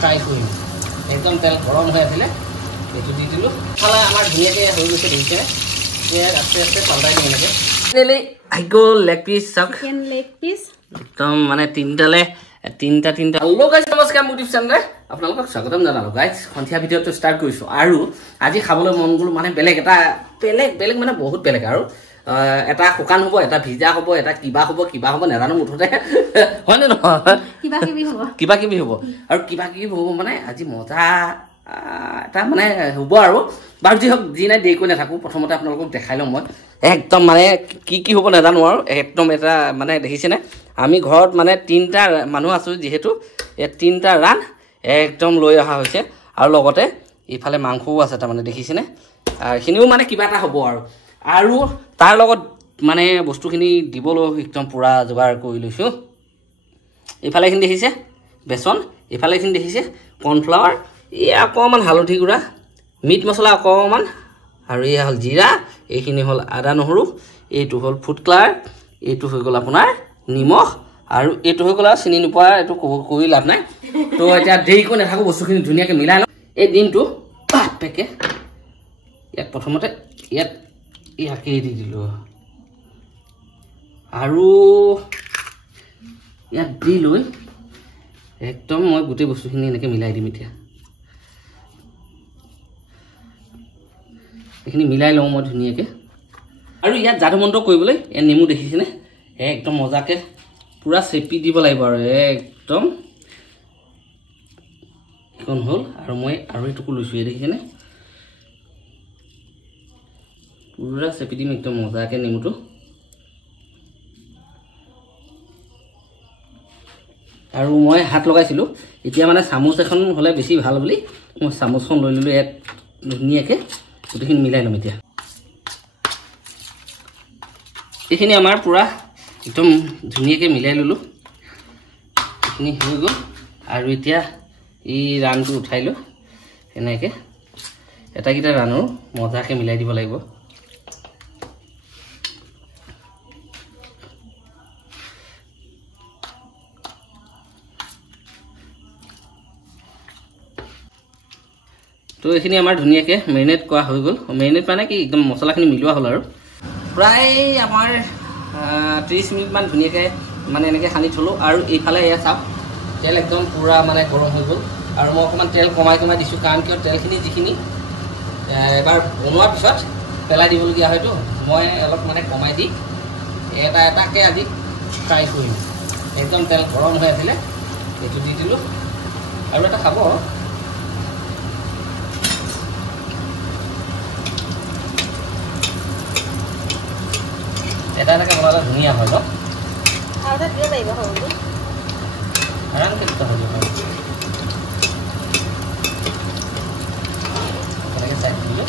fry কৰিম একদম তেল গৰম হৈ আছিলে এইটো দি দিলোঁ খালে আমাৰ ধুনীয়াকৈ হৈ গৈছে দেখিছে ইয়াত আস্তে আস্তে পাল্টাই দিম এনেকৈ ফাইনেলি আহি গ'ল লেগ পিচ চাওক লেগ পিচ একদম মানে তিনিটালে তিনিটা হেল্ল' গাইজ নমস্কাৰ মোৰ ইউটিউব চেনেললৈ আপোনালোকক স্বাগতম জনালোঁ গাইজ সন্ধিয়া ভিডিঅ'টো ষ্টাৰ্ট কৰিছোঁ আৰু আজি খাবলৈ মন গ'ল মানে বেলেগ মানে বহুত বেলেগ আৰু এটা শুকান হ'ব এটা ভিজা হ'ব এটা কিবা হ'ব নাজানো মুঠতে হয়নে নহয় কিবা কিবি হ'ব আৰু কিবা কিবি হ'ব মানে আজি মজা এটা মানে হ'ব আৰু বাৰু যি হওক যি নাই দেৰি কৰি নাথাকোঁ প্ৰথমতে আপোনালোকক দেখাই লওঁ মই একদম মানে কি হ'ব নাজানো আৰু একদম এটা মানে দেখিছেনে আমি ঘৰত মানে তিনিটা মানুহ আছোঁ যিহেতু ইয়াত তিনিটা ৰান একদম লৈ অহা হৈছে আৰু লগতে ইফালে মাংসও আছে তাৰমানে দেখিছেনে এইখিনিও মানে কিবা এটা হ'ব আৰু তাৰ লগত মানে বস্তুখিনি দিবলৈ একদম পূৰা যোগাৰ কৰি লৈছোঁ এইফালে এইখিনি দেখিছে বেচন এইফালে এইখিনি দেখিছে কৰ্ণফ্লাৱাৰ এই অকণমান হালধি গুড়া মিট মছলা অকণমান আৰু এয়া হ'ল জিৰা এইখিনি হ'ল আদা নহৰু এইটো হ'ল ফুড কালাৰ এইটো হৈ গ'ল আপোনাৰ নিমখ আৰু এইটো হৈ গ'ল আৰু চিনি নোপোৱা এইটো কৰি লাভ নাই তো এতিয়া দেৰি কৰি নাথাকোঁ বস্তুখিনি ধুনীয়াকৈ মিলাই লওঁ এই দিনটো পেকে ইয়াত প্ৰথমতে ইয়াকেই দি দিলোঁ আৰু ইয়াত দি লৈ একদম মই গোটেই বস্তুখিনি এনেকৈ মিলাই দিম এতিয়া এইখিনি মিলাই লওঁ মই ধুনীয়াকৈ আৰু ইয়াত যাদু মন্ত্ৰ কৰিবলৈ ইয়াত নেমু দেখিছেনে একদম মজাকৈ পূৰা চেপি দিব লাগিব আৰু একদম এইখন হ'ল আৰু মই আৰু এইটোকো লৈছোঁ দেখিছেনে পূৰা চেপি দিম একদম মজাকৈ নেমুটো আৰু মই হাত লগাইছিলোঁ এতিয়া মানে চামুচ এখন হ'লে বেছি ভাল বুলি মই চামুচখন লৈ ল'লোঁ ইয়াত ধুনীয়াকৈ গোটেইখিনি মিলাই ল'ম এতিয়া এইখিনি আমাৰ পূৰা একদম ধুনীয়াকৈ মিলাই ল'লোঁ এইখিনি হৈ গ'ল আৰু এতিয়া এই ৰানটো উঠাই লৈ এনেকৈ এটাকেইটা ৰানো মজাকৈ মিলাই দিব লাগিব তো এইখিনি আমাৰ ধুনীয়াকৈ মেৰিনেট কৰা হৈ গ'ল মেৰিনেট মানে কি একদম মছলাখিনি মিলোৱা হ'ল আৰু প্ৰায় আমাৰ 30 মিনিটমান ধুনীয়াকৈ মানে এনেকৈ সানি থ'লোঁ আৰু এইফালে এয়া চাওক তেল একদম পূৰা মানে গৰম হৈ গ'ল আৰু মই অকণমান তেল কমাই দিছোঁ কাৰণ কিয় তেলখিনি যিখিনি এবাৰ বনোৱাৰ পিছত পেলাই দিবলগীয়া হয়তো মই অলপ মানে কমাই দি এটাকৈ আজি ফ্ৰাই কৰিম একদম তেল গৰম হৈ আছিলে এইটো দি দিলোঁ আৰু এটা খাব এটা এটাকৈ বনালে ধুনীয়া হয় ন আৰামকৈ দুটা হৈ যাব তেনেকৈ চাই দিলোঁ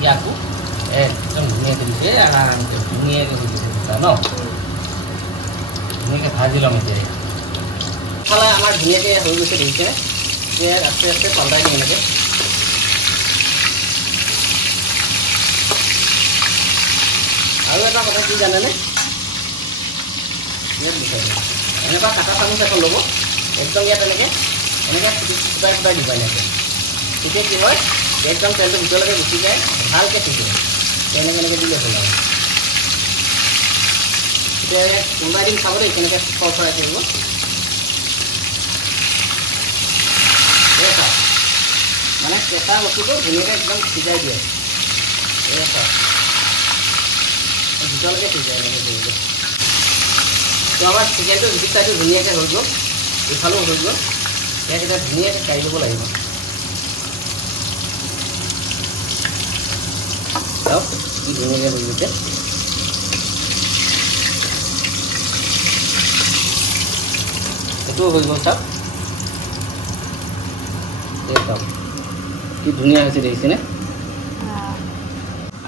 ইয়াকো একদম ধুনীয়াকৈ দিছে আৰামকৈ ধুনীয়াকৈ দিছে দুটা ন ধুনীয়াকৈ ভাজি ল'ম এতিয়া খালে আমাৰ ধুনীয়াকৈ হৈ গৈছে দেখিছে আস্তে আস্তে পাল্টাই দিম এনেকৈ আৰু এটা কথা কি জানেনে এনেকুৱা কাটা চামুচ এখন ল'ব একদম ইয়াত এনেকৈ ফুটাই দিব এনেকৈ তেতিয়া কি হয় একদম তেলটো ভিতৰলৈকে গুচি যায় ভালকৈ সিজে এনেকৈ দিলে হ'ল আৰু এতিয়া কোনোবাই দিন খাব দেই কেনেকৈ ফৰফৰাই থাকিব মানে কেঁচা বস্তুটো ধুনীয়াকৈ একদম সিজাই দিয়ে ভিতৰলৈকে সিজাই এনেকৈ কৰিলে তো আমাৰ চিকেনটো দুই চাইডটো ধুনীয়াকৈ হৈ গ'ল ইফালেও হৈ গ'ল ইয়াক এতিয়া ধুনীয়াকৈ কাঢ়ি ল'ব লাগিব চাওক কি ধুনীয়াকৈ হৈ গৈছে সেইটোও হৈ গ'ল চাওক কি ধুনীয়া হৈছে দেখিছেনে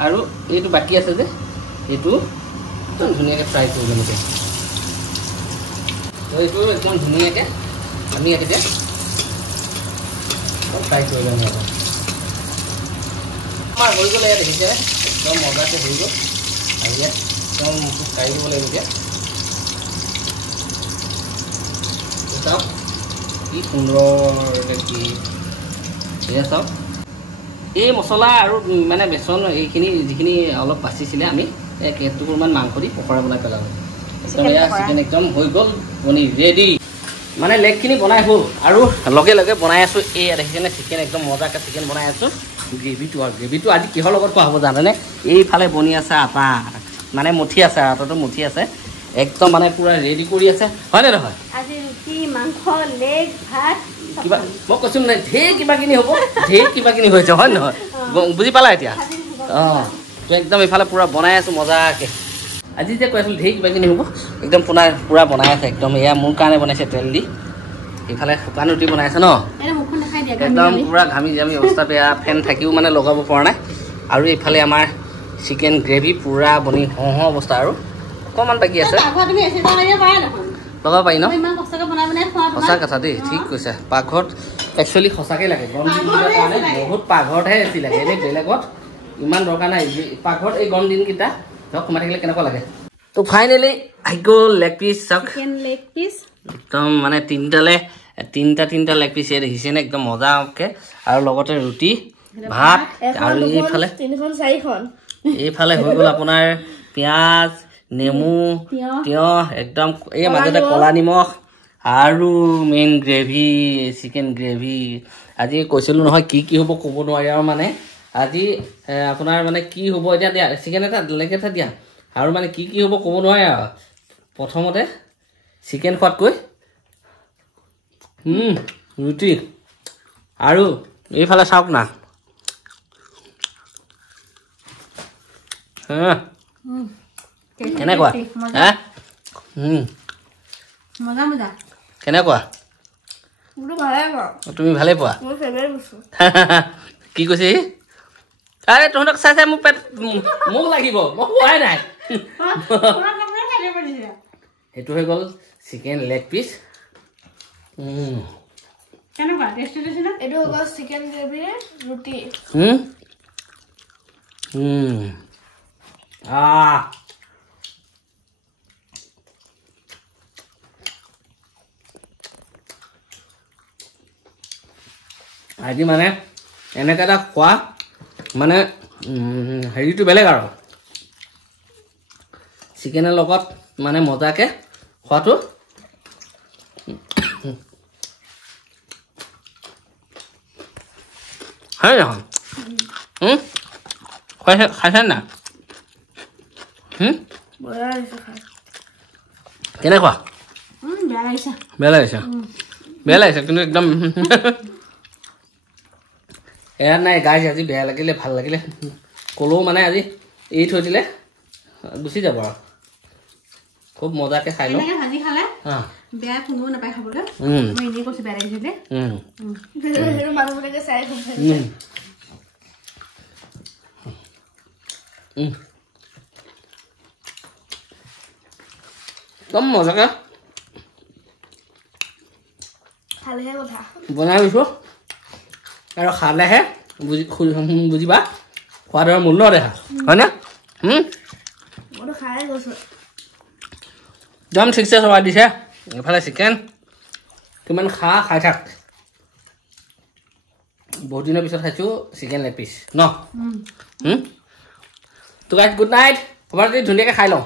আৰু এইটো বাকী আছে যে এইটো একদম ধুনীয়াকৈ ফ্ৰাই কৰি ল'ম এতিয়া তো এইটো একদম ধুনীয়াকৈ আমি এতিয়া ফ্ৰাই কৰি ল'ম আমাৰ হৈ গ'ল ইয়াত দেখিছেনে একদম মজাকৈ হৈ গ'ল আৰু ইয়াত একদম কাঢ়ি দিব লাগিব এতিয়া চাওক কি সুন্দৰ দেখি এয়া চাওক এই মছলা আৰু মানে বেচন এইখিনি যিখিনি অলপ বাচিছিলে আমি কেইটুকুৰমান মাংস দি পকৰা বনাই পেলালোঁ একদম এয়া চিকেন একদম হৈ গ'ল বনি ৰেডি মানে লেগখিনি বনাই হ'ল আৰু লগে লগে বনাই আছোঁ এই দেখিছেনে চিকেন একদম মজাকৈ চিকেন বনাই আছোঁ গ্ৰেভিটো আজি কিহৰ লগত খোৱা হ'ব জানেনে এইফালে বনি আছে আটা মানে মুঠি আছে আটাটো মুঠি আছে একদম মানে পুৰা ৰেডি কৰি আছে হয়নে নহয় আজি ৰুটি মাংস লেগ ভাত কিবা মই কৈছোঁ নাই ঢেৰ কিবা কিনি হ'ব ঢেৰ কিবা কিনি হৈছে হয় নহয় বুজি পালা এতিয়া অঁ তো একদম এইফালে পূৰা বনাই আছোঁ মজাকৈ আজি যে কৈ আছিলোঁ ঢেৰ কিবা কিনি হ'ব একদম পূৰা বনাই আছে একদম এয়া মোৰ কাৰণে বনাইছে তেল দি এইফালে শুকান ৰুটি বনাই আছে ন একদম পূৰা ঘামি জামি অৱস্থা বেয়া ফেন থাকিও মানে লগাব পৰা নাই আৰু এইফালে আমাৰ চিকেন গ্ৰেভি পূৰা বনি হওঁ অৱস্থা আৰু অকণমান বাকী আছে লগাব পাৰি ন সঁচা কথা দেই ঠিক কৈছে পাকঘৰত একচুৱেলি সঁচাকৈ লাগে গৰম দিনকেইটাৰ কাৰণে বহুত পাকঘৰতহে এচি লাগে এনেই বেলেগত ইমান দৰকাৰ নাই পাকঘৰত এই গৰম দিনকেইটা ধৰক সোমাই থাকিলে কেনেকুৱা লাগে তো ফাইনেলি আহি গ'ল লেগ পিচ চাওক একদম মানে তিনিটা লেগ পিচ ইয়াত দেখিছেনে একদম মজাকৈ আৰু লগতে ৰুটি ভাত আৰু এইফালে হৈ গ'ল আপোনাৰ পিঁয়াজ নেমু তিয়ঁহ একদম এই মাজতে ক'লা নিমখ আৰু মেইন গ্ৰেভি চিকেন গ্ৰেভি আজি কৈছিলোঁ নহয় কি হ'ব ক'ব নোৱাৰি আৰু মানে আজি আপোনাৰ মানে কি হ'ব এতিয়া দিয়া চিকেন এটা লেগ এটা দিয়া আৰু মানে কি হ'ব ক'ব নোৱাৰে আৰু প্ৰথমতে চিকেন খোৱাতকৈ ৰুটি আৰু এইফালে চাওক না কেনেকুৱা কেনেকুৱা তুমি ভালেই পোৱা কি কৈছে আৰে তহঁতক চাই চাই মোৰ পেট মোক লাগিব মই খোৱাই নাই সেইটো হৈ গ'ল চিকেন লেগ পিচ আজি মানে এনেকৈ এটা খোৱা মানে হেৰিটো বেলেগ আৰু চিকেনৰ লগত মানে মজাকৈ খোৱাটো হয় নহয় খাইছে না কেনেকুৱা বেয়া লাগিছে কিন্তু একদম এয়া নাই গাইজ আজি বেয়া লাগিলে ভাল লাগিলে ক'লেও মানে আজি এৰি থৈ দিলে গুচি যাব আৰু খুব মজাকৈ খাই লওঁ বেয়া কোনো নাপায় খাবলৈ মই এনেই কৈছোঁ বেয়া লাগিছে একদম মজাকৈ বনাই লৈছোঁ আৰু খালেহে বুজিবা সোৱাদৰ মূল্য দেখা হয়নে একদম ঠিকছে চলাই দিছে এইফালে চিকেন কিমান খাই থাক বহুত দিনৰ পিছত খাইছোঁ চিকেন লেগ পিচ ন তো গাইজ গুড নাইট খবৰ যদি ধুনীয়াকৈ খাই লওঁ